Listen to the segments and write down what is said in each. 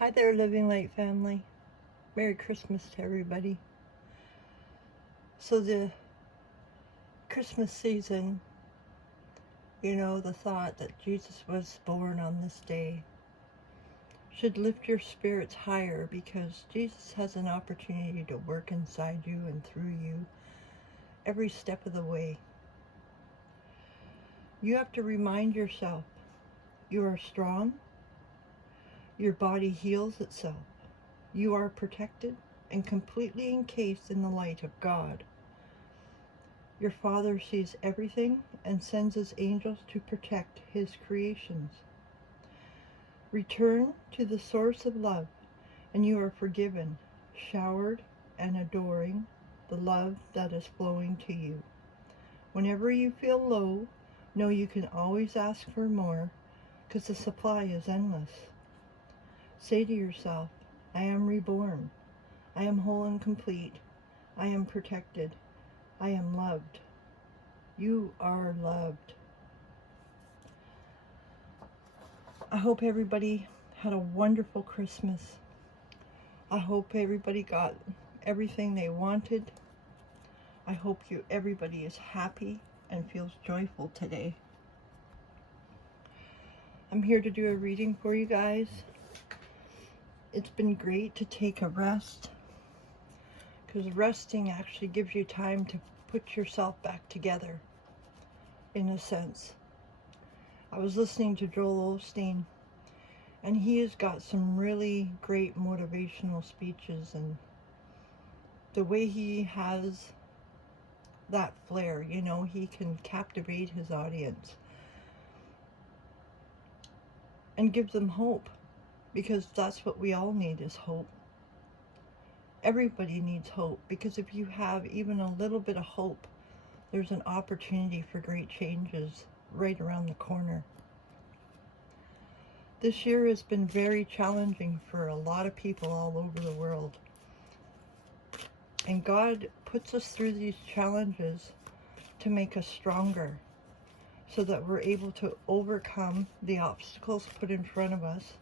Hi there, Living Light family. Merry Christmas to everybody. So the Christmas season, the thought that Jesus was born on this day should lift your spirits higher, because Jesus has an opportunity to work inside you and through you every step of the way. You have to remind yourself you are strong, your body heals itself, you are protected and completely encased in the light of God. Your Father sees everything and sends his angels to protect his creations. Return to the source of love, and you are forgiven, showered, and adoring the love that is flowing to you. Whenever you feel low, know you can always ask for more, because the supply is endless. Say to yourself, I am reborn. I am whole and complete. I am protected. I am loved. You are loved. I hope everybody had a wonderful Christmas. I hope everybody got everything they wanted. I hope everybody is happy and feels joyful today. I'm here to do a reading for you guys. It's been great to take a rest, because resting actually gives you time to put yourself back together, in a sense. I was listening to Joel Osteen, and he has got some really great motivational speeches, and the way he has that flair, he can captivate his audience and give them hope, because that's what we all need, is hope. Everybody needs hope, because if you have even a little bit of hope, there's an opportunity for great changes right around the corner. This year has been very challenging for a lot of people all over the world. And God puts us through these challenges to make us stronger, so that we're able to overcome the obstacles put in front of us,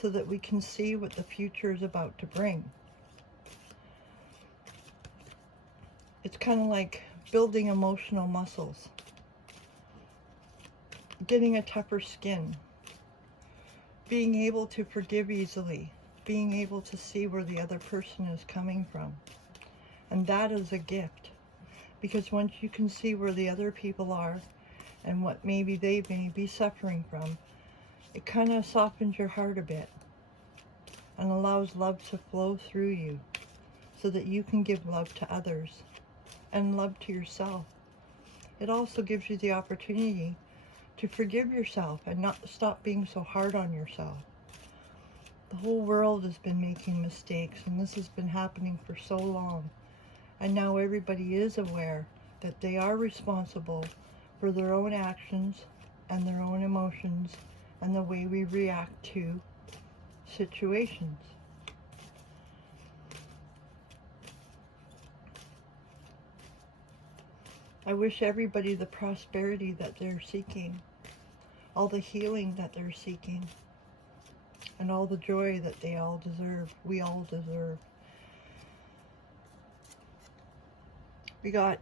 so that we can see what the future is about to bring. It's kind of like building emotional muscles, getting a tougher skin, being able to forgive easily, being able to see where the other person is coming from. And that is a gift, because once you can see where the other people are and what maybe they may be suffering from, it kind of softens your heart a bit and allows love to flow through you, so that you can give love to others and love to yourself. It also gives you the opportunity to forgive yourself and not stop being so hard on yourself. The whole world has been making mistakes, and this has been happening for so long. And now everybody is aware that they are responsible for their own actions and their own emotions and the way we react to situations. I wish everybody the prosperity that they're seeking, all the healing that they're seeking, and all the joy that they all deserve, we all deserve. We got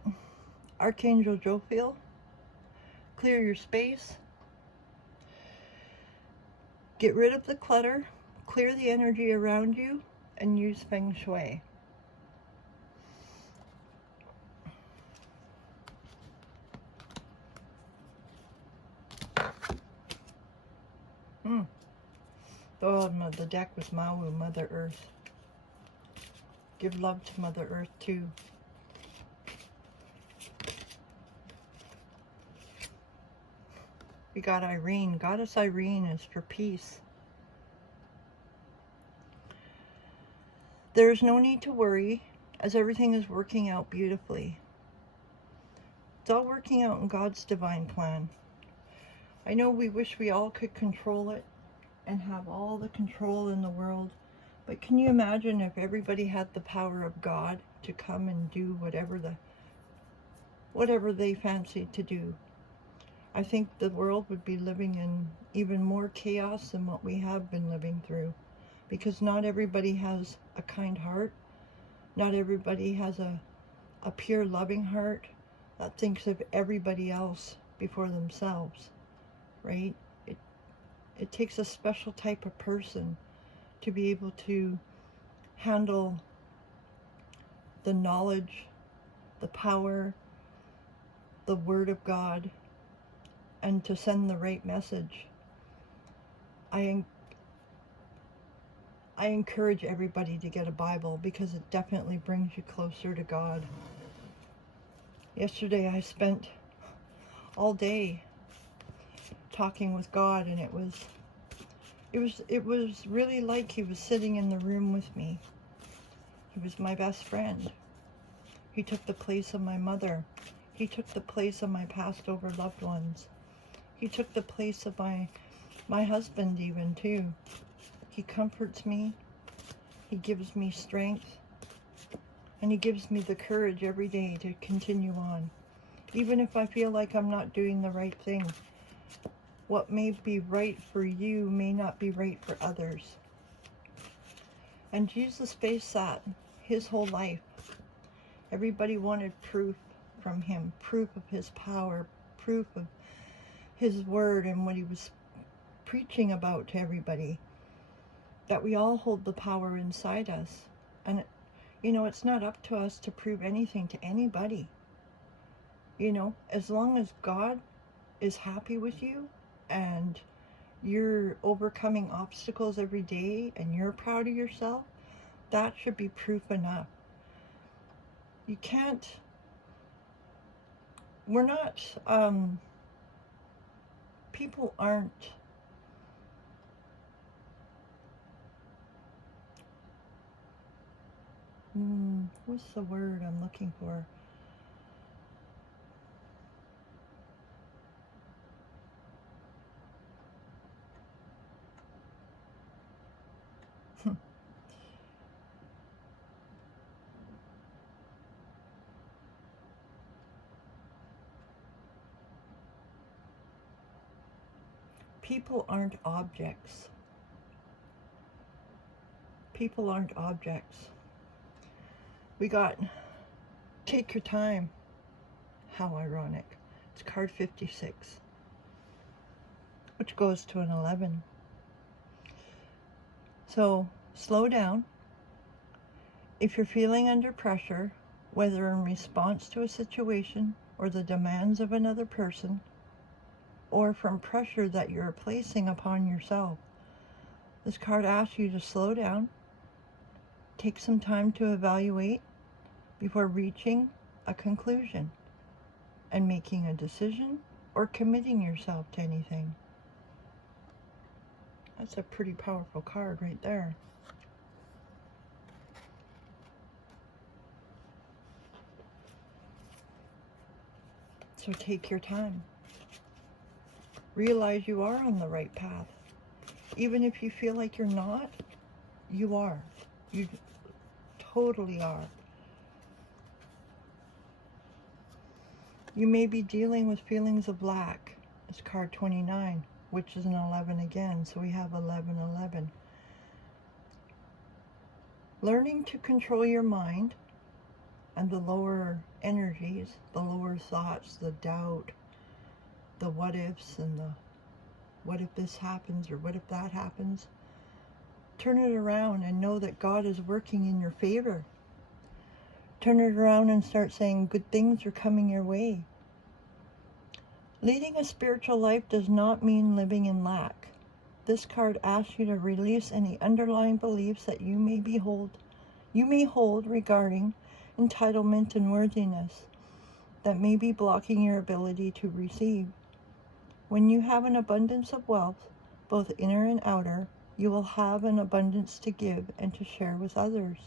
Archangel Jophiel, clear your space, get rid of the clutter, clear the energy around you, and use Feng Shui. Oh, the deck was Mawu, Mother Earth. Give love to Mother Earth too. We got Irene. Goddess Irene is for peace. There is no need to worry, as everything is working out beautifully. It's all working out in God's divine plan. I know we wish we all could control it and have all the control in the world, but can you imagine if everybody had the power of God to come and do whatever they fancied to do? I think the world would be living in even more chaos than what we have been living through. because not everybody has a kind heart. Not everybody has a pure loving heart that thinks of everybody else before themselves, right? It takes a special type of person to be able to handle the knowledge, the power, the Word of God, and to send the right message. I encourage everybody to get a Bible because it definitely brings you closer to God. Yesterday I spent all day talking with God, and it was really like He was sitting in the room with me. He was my best friend. He took the place of my mother. He took the place of my passed over loved ones. He took the place of my husband even too. He comforts me. He gives me strength. And He gives me the courage every day to continue on. Even if I feel like I'm not doing the right thing. What may be right for you may not be right for others. And Jesus faced that His whole life. Everybody wanted proof from Him, proof of His power, proof of His word and what He was preaching about to everybody. That we all hold the power inside us. And, it's not up to us to prove anything to anybody. As long as God is happy with you and you're overcoming obstacles every day and you're proud of yourself, that should be proof enough. You can't, we're not, people aren't, what's the word I'm looking for? People aren't objects. People aren't objects. We got Take Your Time. How ironic. It's card 56, which goes to an 11. So slow down. If you're feeling under pressure, whether in response to a situation or the demands of another person, or from pressure that you're placing upon yourself, this card asks you to slow down, take some time to evaluate before reaching a conclusion and making a decision or committing yourself to anything. That's a pretty powerful card right there. So take your time. Realize you are on the right path. Even if you feel like you're not, you are. You totally are. You may be dealing with feelings of lack. It's card 29, which is an 11 again, so we have 11, 11. Learning to control your mind and the lower energies, the lower thoughts, the doubt, the what ifs and the what if this happens or what if that happens. Turn it around and know that God is working in your favor. Turn it around and start saying good things are coming your way. Leading a spiritual life does not mean living in lack. This card asks you to release any underlying beliefs that you may hold regarding entitlement and worthiness that may be blocking your ability to receive. When you have an abundance of wealth, both inner and outer, you will have an abundance to give and to share with others.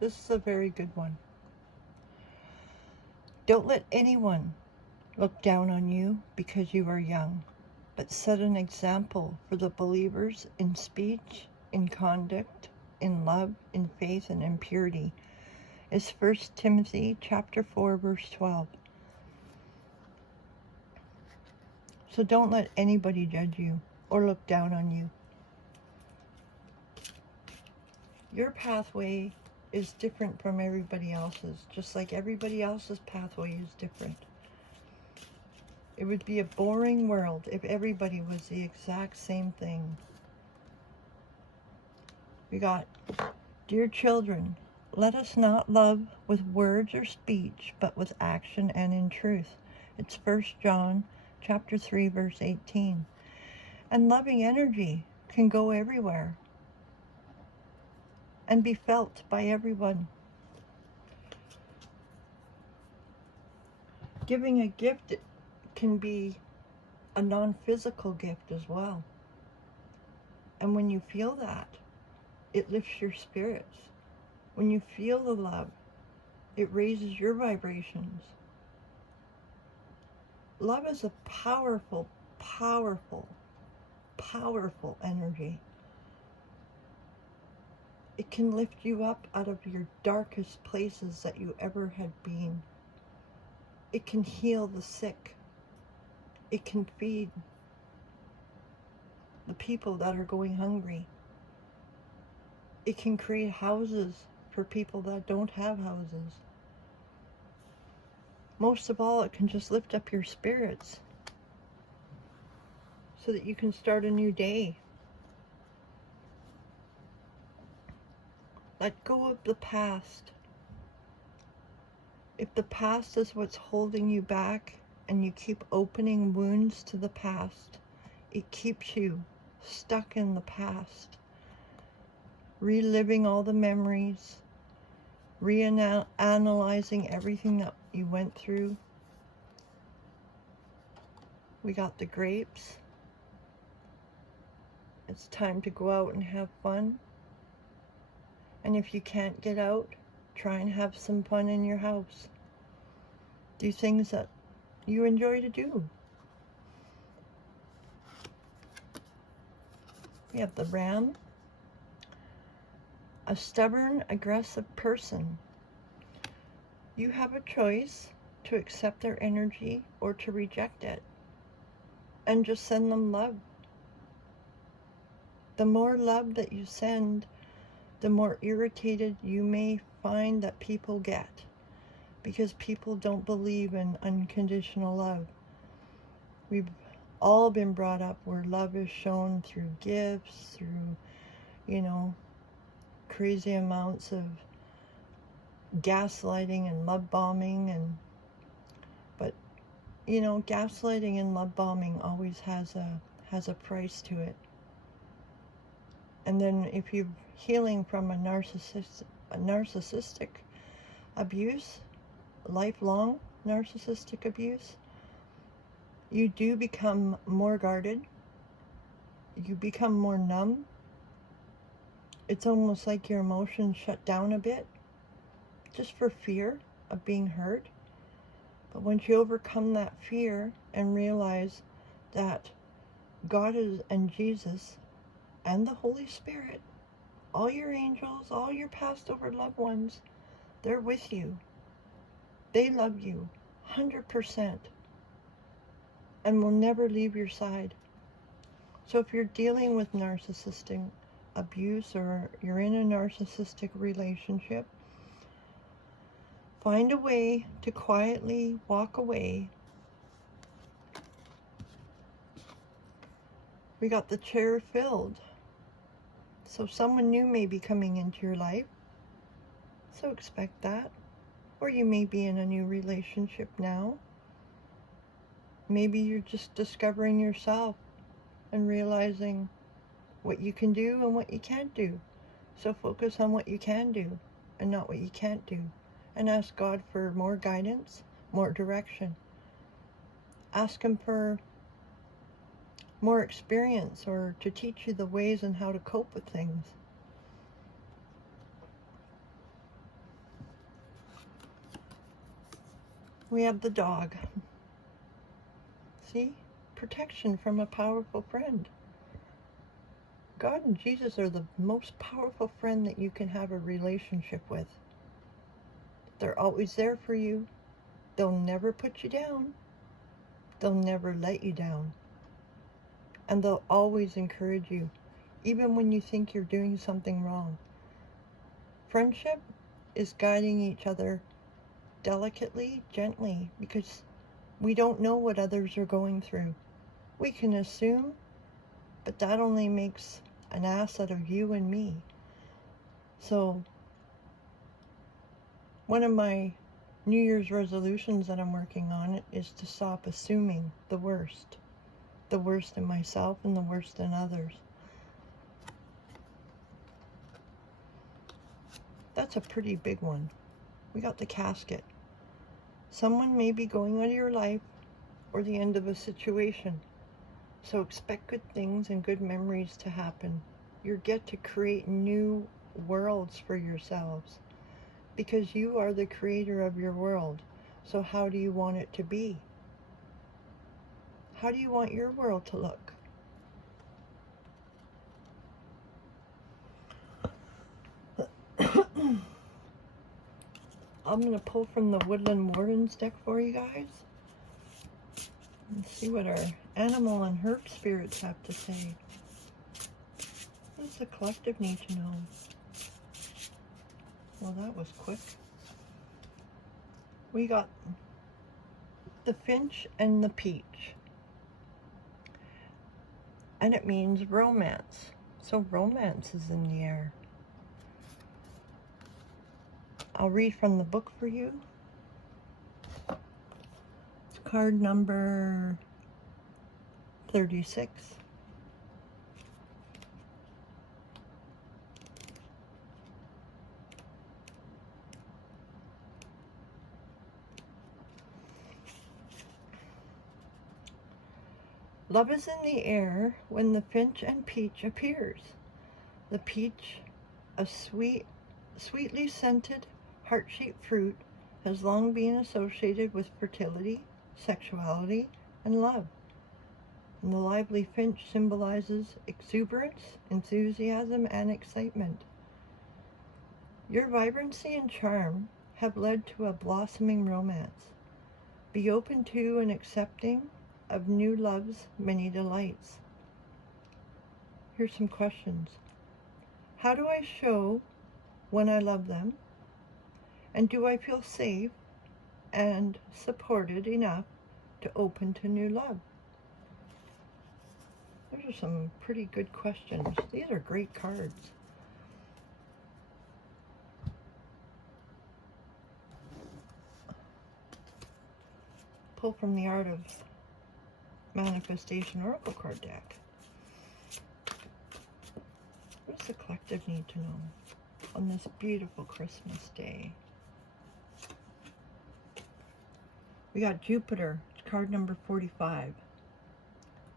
This is a very good one. Don't let anyone look down on you because you are young, but set an example for the believers in speech, in conduct, in love, in faith, and in purity. It's 1 Timothy chapter 4, verse 12. So don't let anybody judge you or look down on you. Your pathway is different from everybody else's, just like everybody else's pathway is different. It would be a boring world if everybody was the exact same thing. We got, dear children, let us not love with words or speech, but with action and in truth. It's 1 John chapter 3, verse 18. And loving energy can go everywhere and be felt by everyone. Giving a gift can be a non-physical gift as well. And when you feel that, it lifts your spirits. When you feel the love, it raises your vibrations. Love is a powerful, powerful, powerful energy. It can lift you up out of your darkest places that you ever had been. It can heal the sick. It can feed the people that are going hungry. It can create houses for people that don't have houses. Most of all, it can just lift up your spirits so that you can start a new day. Let go of the past. If the past is what's holding you back and you keep opening wounds to the past, it keeps you stuck in the past, reliving all the memories, reanalyzing everything that you went through. We got the grapes. It's time to go out and have fun. And if you can't get out, try and have some fun in your house. Do things that you enjoy to do. We have the Ram, a stubborn, aggressive person. You have a choice to accept their energy or to reject it. And just send them love. The more love that you send, the more irritated you may find that people get, because people don't believe in unconditional love. We've all been brought up where love is shown through gifts, through, crazy amounts of gaslighting and love bombing, but gaslighting and love bombing always has a price to it. And then if you're healing from a narcissistic abuse, lifelong narcissistic abuse, you do become more guarded. You become more numb. It's almost like your emotions shut down a bit, just for fear of being hurt. But once you overcome that fear and realize that God and Jesus and the Holy Spirit, all your angels, all your passed over loved ones, they're with you. They love you 100% and will never leave your side. So if you're dealing with narcissistic abuse or you're in a narcissistic relationship, find a way to quietly walk away. We got the chair filled. So someone new may be coming into your life. So expect that. Or you may be in a new relationship now. Maybe you're just discovering yourself and realizing what you can do and what you can't do. So focus on what you can do and not what you can't do. And ask God for more guidance, more direction. Ask Him for more experience or to teach you the ways and how to cope with things. We have the dog. See? Protection from a powerful friend. God and Jesus are the most powerful friend that you can have a relationship with. They're always there for you. They'll never put you down. They'll never let you down. And they'll always encourage you, even when you think you're doing something wrong. Friendship is guiding each other delicately, gently, because we don't know what others are going through. We can assume, but that only makes an ass out of you and me. So, one of my New Year's resolutions that I'm working on is to stop assuming the worst in myself and the worst in others. That's a pretty big one. We got the casket. Someone may be going out of your life or the end of a situation. So expect good things and good memories to happen. You get to create new worlds for yourselves because you are the creator of your world. So how do you want it to be? How do you want your world to look? I'm going to pull from the Woodland Wardens deck for you guys and see what our animal and herb spirits have to say. What does the collective need to know? Well, that was quick. We got the finch and the peach. And it means romance. So romance is in the air. I'll read from the book for you. It's card number 36. Love is in the air when the finch and peach appears. The peach, a sweetly scented, heart-shaped fruit, has long been associated with fertility, sexuality, and love. And the lively finch symbolizes exuberance, enthusiasm, and excitement. Your vibrancy and charm have led to a blossoming romance. Be open to and accepting of new love's many delights. Here's some questions. How do I show when I love them? And do I feel safe and supported enough to open to new love? Those are some pretty good questions. These are great cards. Pull from the Art of Manifestation Oracle card deck. What does the collective need to know on this beautiful Christmas day? We got Jupiter, it's card number 45.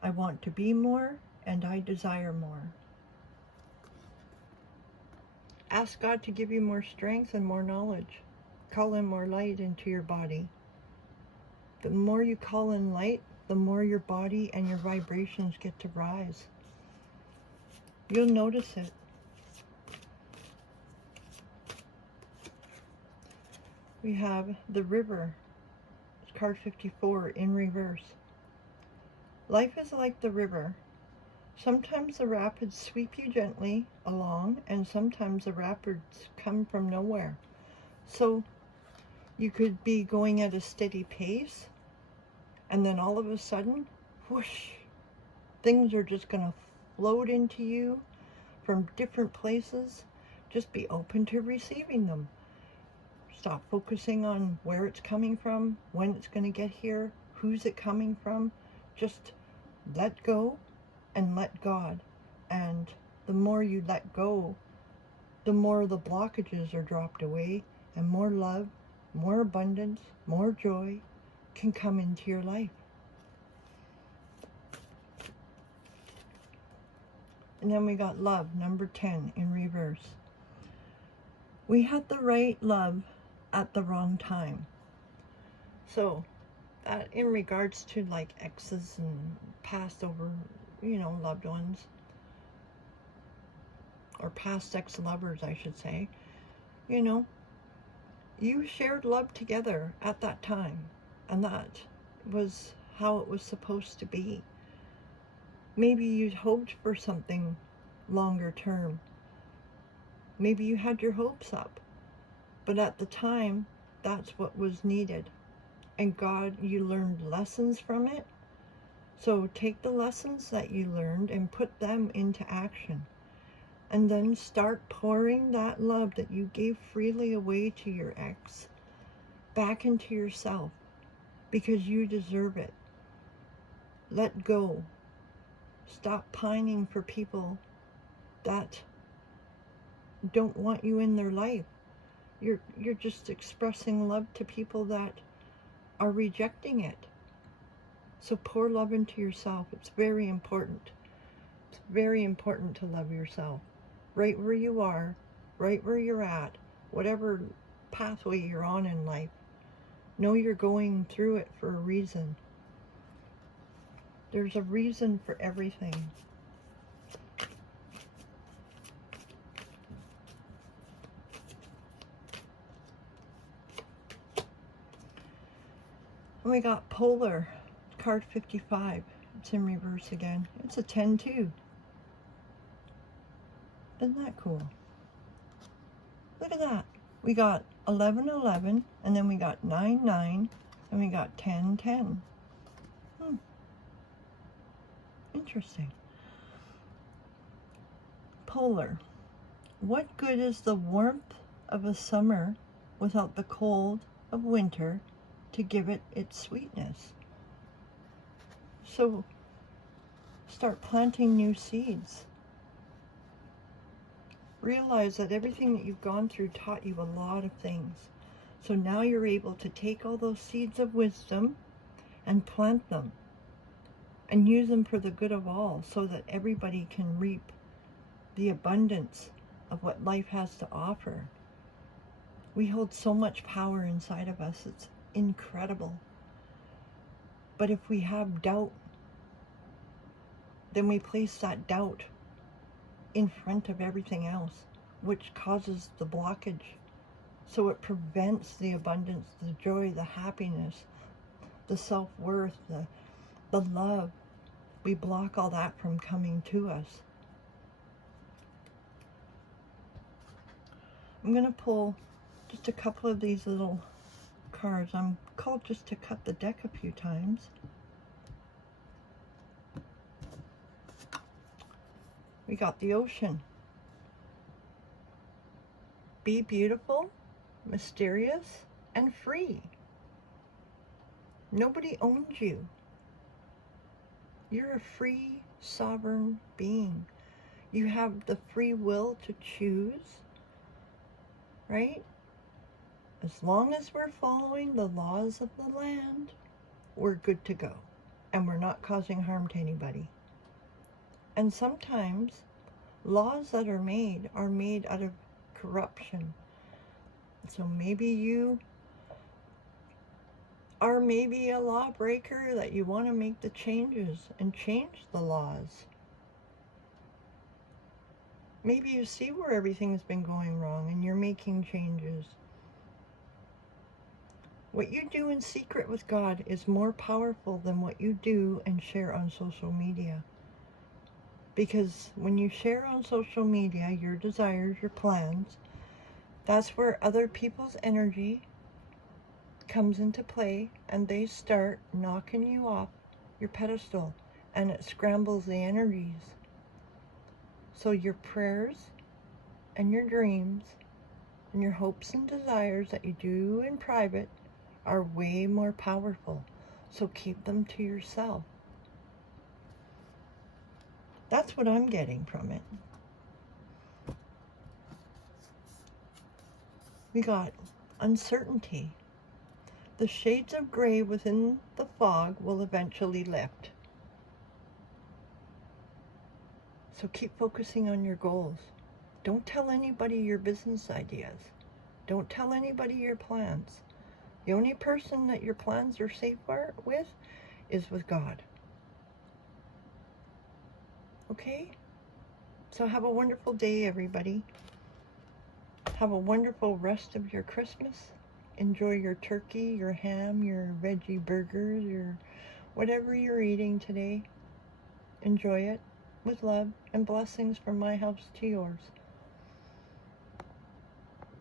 I want to be more and I desire more. Ask God to give you more strength and more knowledge. Call in more light into your body. The more you call in light, the more your body and your vibrations get to rise. You'll notice it. We have the River, it's card 54 in reverse. Life is like the river. Sometimes the rapids sweep you gently along, and sometimes the rapids come from nowhere. So you could be going at a steady pace, and then all of a sudden, whoosh, things are just going to float into you from different places. Just be open to receiving them. Stop focusing on where it's coming from, when it's going to get here, who's it coming from. Just let go and let God. And the more you let go, the more the blockages are dropped away, and more love, more abundance, more joy can come into your life. And then we got love, number 10 in reverse. We had the right love at the wrong time. So in regards to like exes and passed over, loved ones, or past ex-lovers, I should say, you shared love together at that time, and that was how it was supposed to be. Maybe you'd hoped for something longer term. Maybe you had your hopes up, but at the time, that's what was needed. And God, you learned lessons from it. So take the lessons that you learned and put them into action. And then start pouring that love that you gave freely away to your ex back into yourself, because you deserve it. Let go. Stop pining for people that don't want you in their life. You're just expressing love to people that are rejecting it. So pour love into yourself. It's very important. It's very important to love yourself. Right where you are, right where you're at, whatever pathway you're on in life. Know you're going through it for a reason. There's a reason for everything. And we got Polar, card 55. It's in reverse again. It's a 10-2. Isn't that cool? Look at that. We got 11-11, and then we got 9-9, and we got 10-10. Interesting. Polar. What good is the warmth of a summer without the cold of winter to give it its sweetness? So start planting new seeds. Realize that everything that you've gone through taught you a lot of things. So now you're able to take all those seeds of wisdom and plant them and use them for the good of all, so that everybody can reap the abundance of what life has to offer. We hold so much power inside of us. It's incredible. But if we have doubt, then we place that doubt in front of everything else, which causes the blockage. So it prevents the abundance, the joy, the happiness, the self-worth, the love. We block all that from coming to us. I'm going to pull just a couple of these little cards. I'm called just to cut the deck a few times. We got the Ocean. Be beautiful, mysterious, and free. Nobody owns you. You're a free, sovereign being. You have the free will to choose, right? As long as we're following the laws of the land, we're good to go. And we're not causing harm to anybody. And sometimes laws that are made out of corruption. So maybe you are maybe a lawbreaker that you want to make the changes and change the laws. Maybe you see where everything's been going wrong and you're making changes. What you do in secret with God is more powerful than what you do and share on social media. Because when you share on social media your desires, your plans, that's where other people's energy comes into play, and they start knocking you off your pedestal, and it scrambles the energies. So your prayers and your dreams and your hopes and desires that you do in private are way more powerful. So keep them to yourself. That's what I'm getting from it. We got uncertainty. The shades of gray within the fog will eventually lift. So keep focusing on your goals. Don't tell anybody your business ideas. Don't tell anybody your plans. The only person that your plans are safe with is with God. Okay? So have a wonderful day, everybody. Have a wonderful rest of your Christmas. Enjoy your turkey, your ham, your veggie burgers, your whatever you're eating today. Enjoy it with love and blessings from my house to yours.